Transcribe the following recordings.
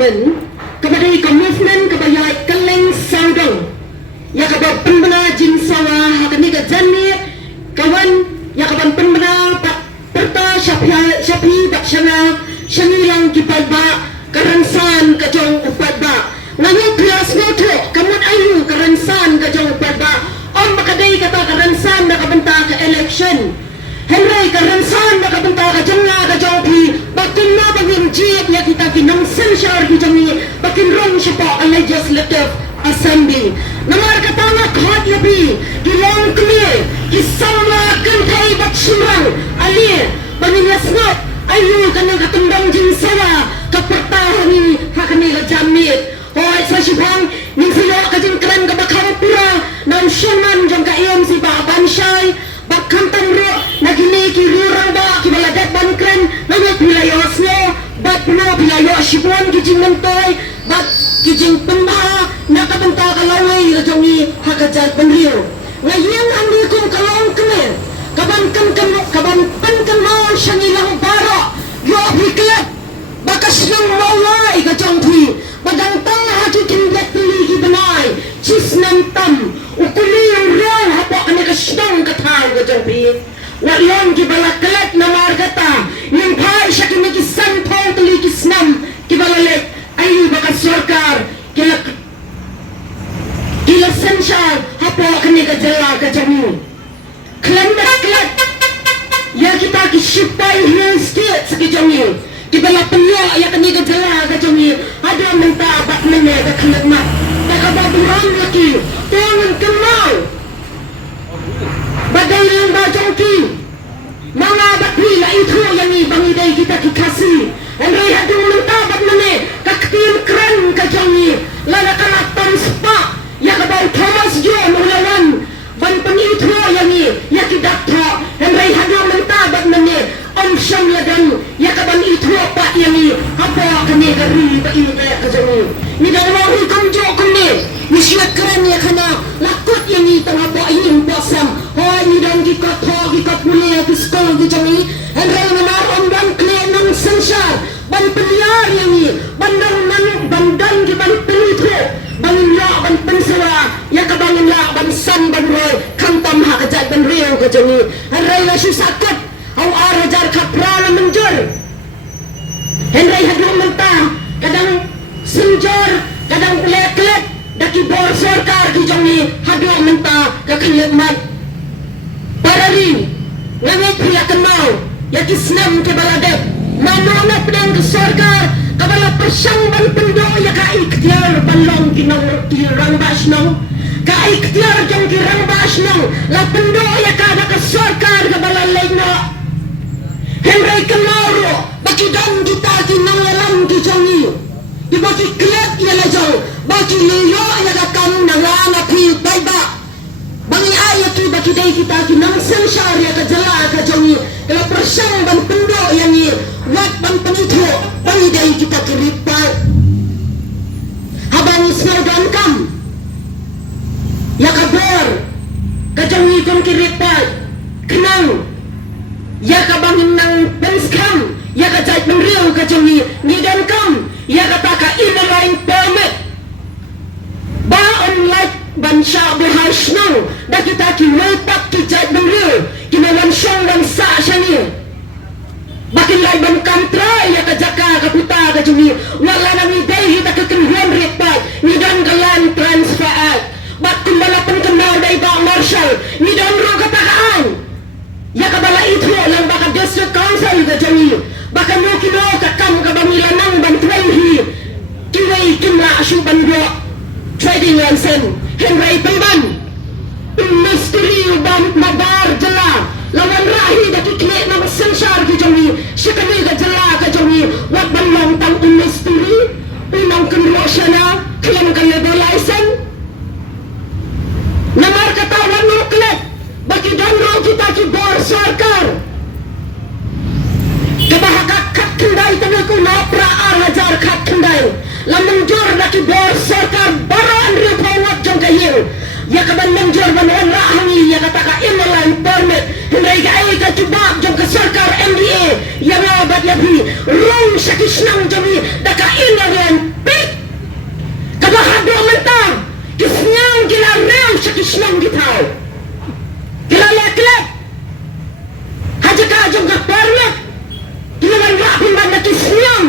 movement kepada movement kebayai keleng saudong ya kabar pembela jin sawa hakani ka janni kawan ya kaban pembela perta syafi bakshana shanilang kipalba karansan kajong upadba ngayon class noto kamun ayu karansan kajong upadba on makadai kata karansan na kabanta ka election Henry karansan na kabanta ka jong nga kajong pi bakin na baging jit ya kita kinang sensyar kijong ni bakin rong siya po ang legislative assembly namar katanga khat yabi gilang kli kisama kantay bakshimang ali panilasnot ayu kanang katumbang jing sawa kapertahan ni hakani ka jamit hoy sa sibang ning silo ka jing kran ka bakang pura nan shaman jong ka iyam si ba banshay bakang tamro nagini ki rurang ba ki baladat bankran nangit pilayos no bat no pilayos shibon ki jing mantoy bat ki jing pemba nakabanta kalaway ka jong ni hakajat banriyo ngayon ang likong kalawang kene kaban kan mau syangilang bara yo hiklat bakas nang mawai ka jong tui badang tang hati tindak pilih benai cis nam tam ukuli rong hapo ane ka sydang katau ka jong pi walong ki balaklet na margata yung pai siya kimikisan pao tuli kisnam kibalalet ayu bakas sarkar kila sensyal hapo kani ka jala ka jong klan ya kita kisipai hills kit sekejong kibala penyo ya kani ka jala ka jong ada menta bat nene ka khanak ma ka baburan laki tangan kenal badai yang bajong ki mga batwi la itu yang ni bangidai kita kikasi andai ada menta bat nene ka ktil kran ka jong lana kana tam spa ya ka bau Thomas Jo mulawan ban pangitro yang ni ya kidatho andai ada menta bat nene om syam ladan ya ka ban itro pa yang ni apa kani gari pa ini ka jong ni dawa hukum jo kuni ni siat keren ya kana lakut yang ni tengah pa ini pasam hoy ni dan kita thogi ka punya ke sekolah di jami andai namar om dan klenang sensar ban peliar yang ni bandang ki ban pelitro ban ya ban pensawa ya ka ban la ban san ban roy kantam ha ka jat ban riyo ka jami andai la susakut au arajar ka prala menjur andai hadro menta kadang senjor kadang lek daki bor sarkar ki jongi hadro menta ka khalet mat parari ngamit pria kenal ya kisnam ke baladet manona pedang ke sarkar kabala persang ban pendo ya ka ikhtiar balong kinang tirang basno ka ikhtiar jong kirang basno la pendo ya ka ka sarkar kabala leno Henry Kamaro baki dan kita kinang alam ki jongi di baki klet ya la jong baki liyo ya ka kam nangana pi baiba bangi ayat tu baki dai kita kinang sensyar ya ka jala ka jongi kalau persang ban pendo yang ni wat ban penitho bangi dai kita kiripat habang ismail dan kam ya ka bor ka jongi kon kiripat kenang ya ka bangin nang penskam ya ka jait menriu ka jongi ni dan kam ya ka taka inline permit ba online bansya berhasil dah kita kiwetak kijat menriu kinawan syong dan sa syani bakin lai ban kantra ya ka jaka ka puta ka jongi wala nang idei kita kekenhuan repat ni dan kalan transfer act bak kumbala penkenal dai ba marshal ni dan ro katakaan ya kabala itu lang baka district council ka jongi baka mo kino ka kam ka bangilanang bantuan hi kiway kimla asu bango trading license Henry Pemban misteri ban mabar jela lawan rahi daki kle na sensar ki jongi shikani ka jela ka jongi wat ban long tang misteri pinang kenro syana klam ka labor license namar katawan mo klet baki danro kita ki bor sarkar kabahaka kat kendai tanaku na pra hajar kat kendai lamang jor daki bor sarkar baran ri pawat jong kayo ya kaban menjor banon rahangi ya kataka inline permit hindai ka ay ka tubak jong ka sarkar MDA ya nga bat yabi rong sakisnang jami daka inline kisnong gitaw. Kilala-kilap. Haja kajong kaparnat. Kilalang rapin ba na kisnong.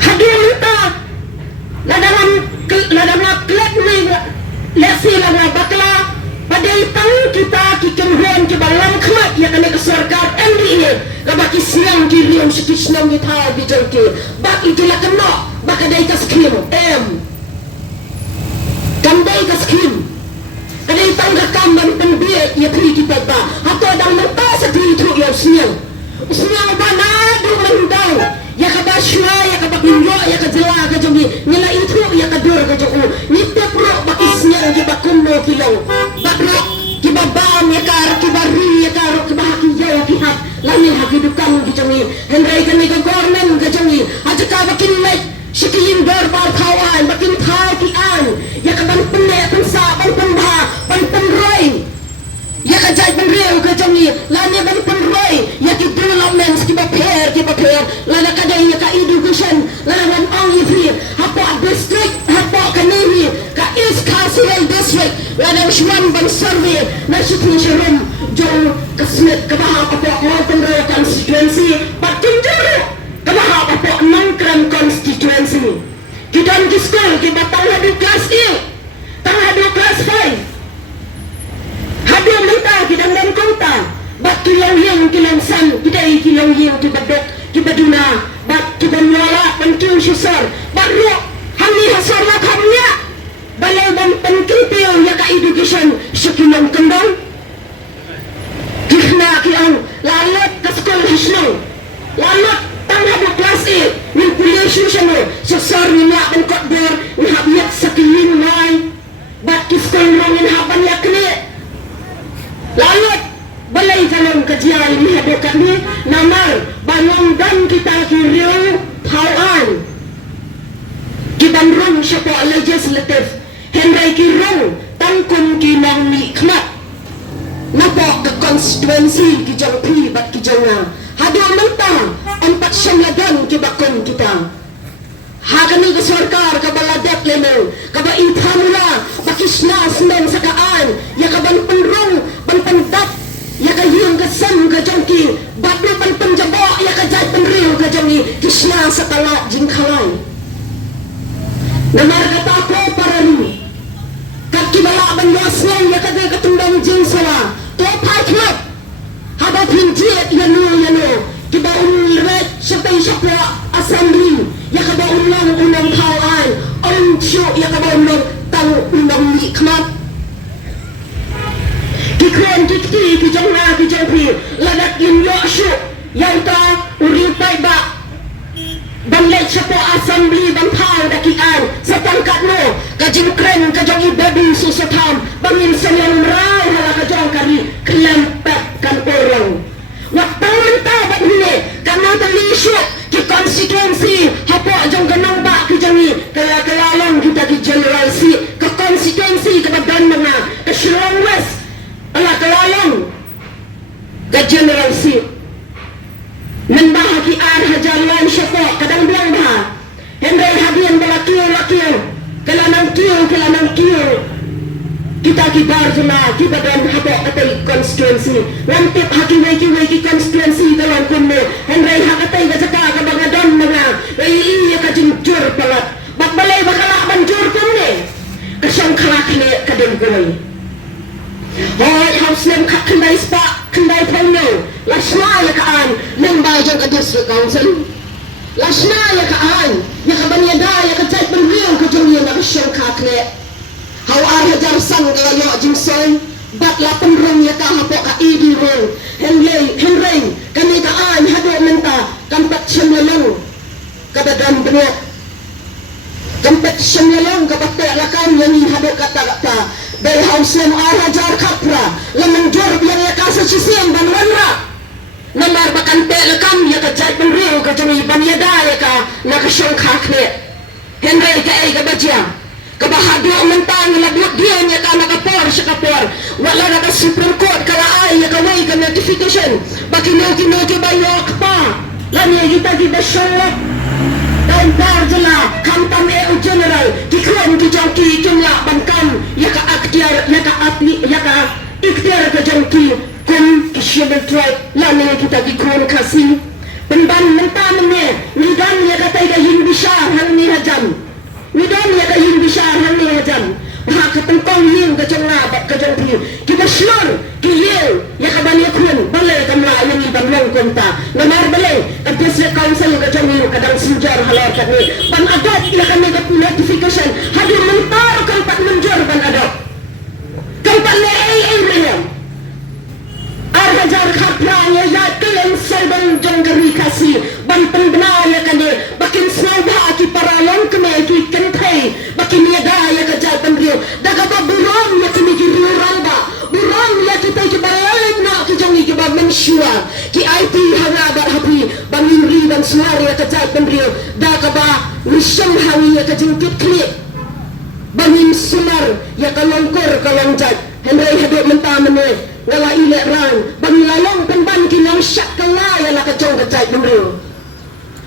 Hadiyo minta. Ladang klep ni lesi lang bakla. Padai tang kita kikemhuan kibalang kmat ya kami kesorgar MDA kabaki siang kiriam sikisnong gitaw bijongki. Bak itilah kenok. Bakadai kaskim Kandai kaskim Kadai tangga kamban penbiak ya kri kita ba Hato adang menta sati itu ya siang Siang ba nadu mendang Ya kabashwa ya kabakinyo ya kajela kajongi Nila itu ya kadur kajongu Nite pro baki siang kibakundo kilaw Bakro kibabam ya kar kibari ya karo kibahakiyaw kihat Lani hakidukang kajongi Hendrai kani kagormen kajongi Aja kabakin like Sikiyin garbar kawan, bakin tau kian. Ya kaban penek, pensa, ban pembah, ban penroy. Ya kajai penrew kajongi, lani ban penroy. Ya ki development, ki baper. Lana kadai ya ka education, lana ban ong ifi. Hapo district, hapo kaniri, ka East Council District. Lana shwan ban survey, na shitin shirum. Jong kasmet kabaha hapo all penrew constituency. Bakin juru. Kabaha apa nangkran constituency. Kita di sekolah kita tahu hadu kelas A, tahu hadu kelas 5. Hadu minta kita dan kota. Bat kilang yang kilang san, kita kilang yang kita dok, kita duna. Bat kita nyala penting susar. Baru kami hasar lah kami. Balai dan penting tiang ya ka education sekilang kembang. Kihna kilang lalat ke sekolah hisnong. Lalat tang hadu kelas A ni kuliah syushano sesar ni nak ben kot ber ni habiat sakiyin mai bat kiskol rong ni haban yakni lalu balai jalan kajian ni hadu kami namar bangun dan kita kiriu tauan kiban rong syapo legislatif hendai kirong tangkum kinang nikmat napok ke konstituensi kijang pri bat kijang hadu mentang 400 kibakon kita. Hakani ke sarkar ka baladat leno, ka ba inthamula bakisna sendang sakaan, ya ka ban penrong, ban pendat, ya ka yung kasam ka jongki, batu ban penjabo, ya ka jai penriu ka jongi, kisna sakala jingkalai. Namar kata ko parani. Kat kibala ban yasnya ya ka de katumbang jing sawa. To paikmat. Haba pinjit yanu. Kita unret sampai syapwa assembly ya kada unang kawan on show ya kada unang tang unang nikmat kikron kikti kijangna kijangpi ladak in yo show yang ta uripai ba banlet syapwa assembly bang thau dakian sa pangkat no kajing kren kajang ibabi susutam bangin sayang merau hala kajang kari kelempet kan orang waktu mentah bat ini karena terlisu ki konstituensi hapo jong ganang ba ki jangi kala-kalalang kita ki generasi ke konstituensi ke badan mana ke Shillong West ala kalalang ke generasi membah ki ar hajalan syafa kadang bilang bah hendai hadian balakio kalanang kio kita kibar jena ki badan hapo atai constituency lantip haki weki constituency dalam kumne hendai hakatai gajaka ka bangadon mga iya ka jinjur palat bak balai bakala banjur kumne kasang khalakne kadem goy hoy hauslem kak kendai spa kendai pauno lasna ya kaan nang bajang ka district council lasna ya kaan ya ka banyada ya ka jai penriu ka jongye na kasang kakne hau ar hajar sang kalayo jingsoy bat la penrong ya ka hapo ka idi rong henreng kami ka an hado menta kampat syamlalong kadadam benok kampat syamlalong kapatte lakam yang hado kata dari hausem ar hajar kapra lamang jor yang ya ka sa sisiem banwanra namar bakante lakam ya ka jai penriu ka jami banyada ya ka nakasyong kakne henreng ka ay kabadya kabahado mentang labut dia nya ka nakapor sa kapor wala na ka Supreme Court kala ay yakaway ka notification bakino bayok pa lani kita syawak dan darjala kantam general kikron ki jangki kimla bangkam ya ka ikhtiar ikhtiar ka jangki kum kishibel tribe lane kita di kon kasi penban mentamne nidan ya kata ida yin bishar hal ni hajam nidan ya ka yin bishar hal ni hajam ha ka tengkong yin ka jangna ba ka jangki kita slur ki yel ya ka ban yakun bale kamla yang ban long konta namar bale ka district council ka jangi kadang sujar halar ka ni ban adat ila ka notification hadi mentar kan pat menjur ban adat kan pat le ai riyam Arhajar khapranya ya kelen sebang jangkari kasi banten benar ya kane bakin snowba ki paralon kene ki kentai bakin yada ya kajal pendrio daga ba buron ya kini ki ramba buron ya kita ki baralik na ki jangi ki ba mensyua ki IT hana bar hapi bangin ri dan suara ya kajal pendrio daga ba wisam hangi ya kajingkit klik bangin sunar ya kalongkor kalongjat henry haduk mentamene ngala ilek rang bang lalong penban kinang syak kala ya la kacong kacai pemreu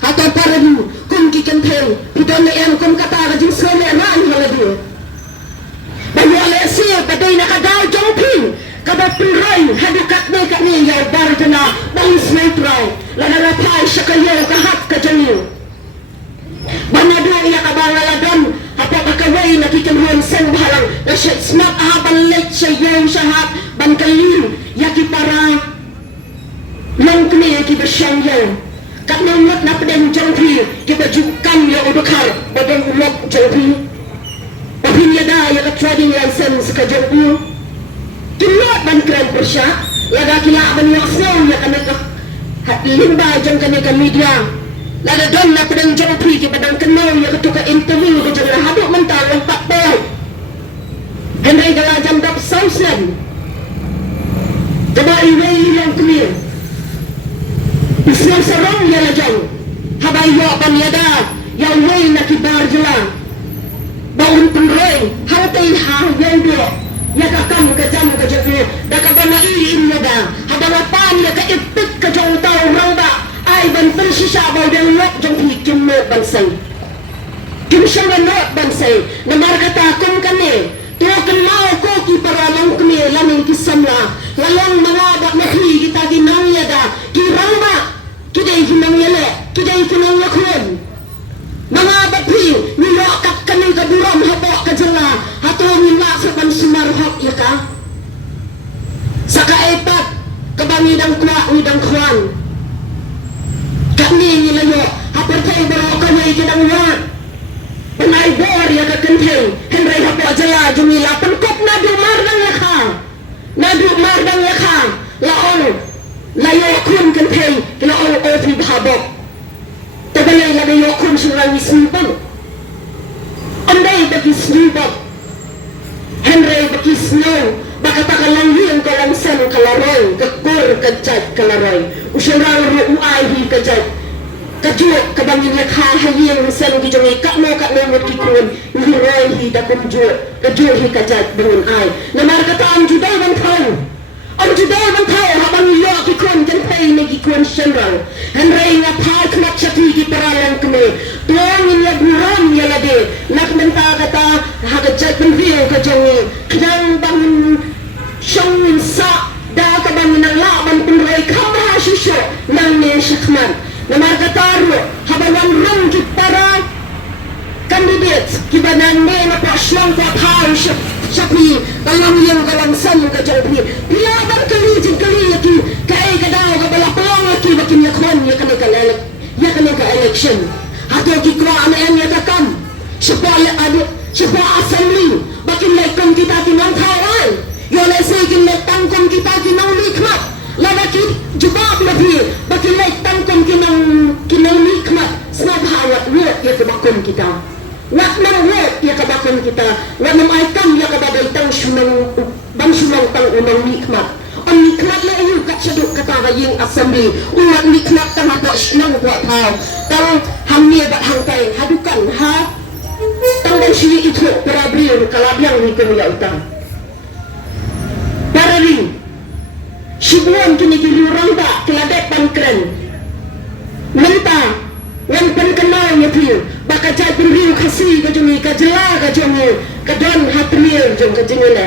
atau paradu kum ki kenteng pidon em kum kata ka jing sele ran haladu bang ale si padai na kadau jongpin kada penrai hadukat ne ka ni ya barkana bang smaitrai la na rapai syakayo ka hat ka jangiu banado ya ka bangaladon apa kakawai na kikemruan sen bahalang na snap ahaban lek sayaw sahat ban kalin yaki para long kene ki besyang yaw kat nomot na pedeng jongpi ki bajukan ya udukar badeng ulok jongpi tapi yada ya ka trading license ka jongpi kilot ban kran persya laga kila ban yasnaw ya kana ka limba jong kana ka media lada don na pedang jongpi ki badang kenal ya ketuka interview ke janglah haduk mental yang tak boleh hendai gala jam dap sausen coba iwei yang kemir islam serong ya lajang habai yo ban yada yang wei na kibar jelang bangun penroi hantai ha yang dua ya kakam ke jam ke janglah dakabana in yada habala pan ya ke ipit ke jong tau rangba ai ban pen shisha bao deng lok jong hi kim no ban sai kim shang no ban sai na mar kata kum kane to kan mau ko ki paralong kme lamin ki samla lalong mga bak na hi kita di nang yada ki rangba ki dei ki nang yele ki dei ki nang yakun mga bak hi ni lo kat kane ka duram habo ka jala hato ni la sa ban sumar hok yaka saka epat kabangi dang kwa udang khwan kami ni layo hapertai beroka nyai kedang wat penai bor ya ka kenteng henry hapo jala jumila penkop nadu mardang yakha laon layo kun kenteng kila ol ofi bhabok tabalay layo kun surang isnibang andai bagi snibang henry bagi snow baka pakalang yung kalang san kalaroy kakur kajat kalaroy usyarang ruuay hi kajat kajuk kabangin yakha hayeng san kijongi kakno mut kikun hiroy hi dakum juk kajuk hi kajat bangun ay namar kata ang juday bang tau habang yo kikun kentay na kikun senral henry nga pal knak syati ki paralang keme tuangin ya buram ya lade nak menta kata hagajat benvil kajongi knang bangun syangin sa da kabangin ang laban penray kamra syusyo nang ne syakman namar kataru habawan rang ki para candidates kibanang ne na pasyang ko thai syapi kalang yang kalang san ka jawbi pilaban kali ki kai kadaw ka bala pelong ki bakin yakon ya kana ka election hato ki kwa an ya kakam syapa assembly bakin lekon kita tinang thawai yo le se kin le tangkom kita kinang nikmat lada ki jubab nabi bakin le tangkom kinang nikmat snab hawat wot ya ke bakom kita wat nang wot ya ke bakom kita wat nam aikam ya ke badai tang sunang bang sunang tang unang nikmat on nikmat le yu kat syaduk kata gayeng assembly umat nikmat tang hapok nang kuat tau tang hamni bat hangtai hadukan ha tang dan syiri itu perabriu kalabiang ni ke ya utang parali sibuan kini gili ramba keladet pankren menta wan penkenal ya piu baka jai penriu kasi ka jumi ka jela ka jumi kadon hatmir jong kajingula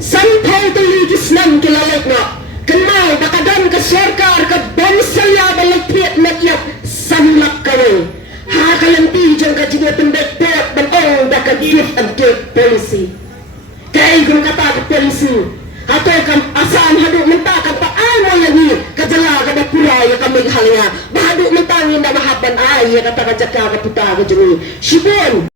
sampau tuli kisnam kilalek no kenal bakadon ke sarkar ke bangsalya balik piat nakyap samlak kawe ha kalanti jong kajingula pendek pot ban ong bakadit abdek polisi kay kung kata ke polisi atau kam asam haduk mentakan pa amo yang ni kajala kada pura ya kami halnya bahaduk mentangin na mahaban ay kata kajaka kaputa kajungi shibon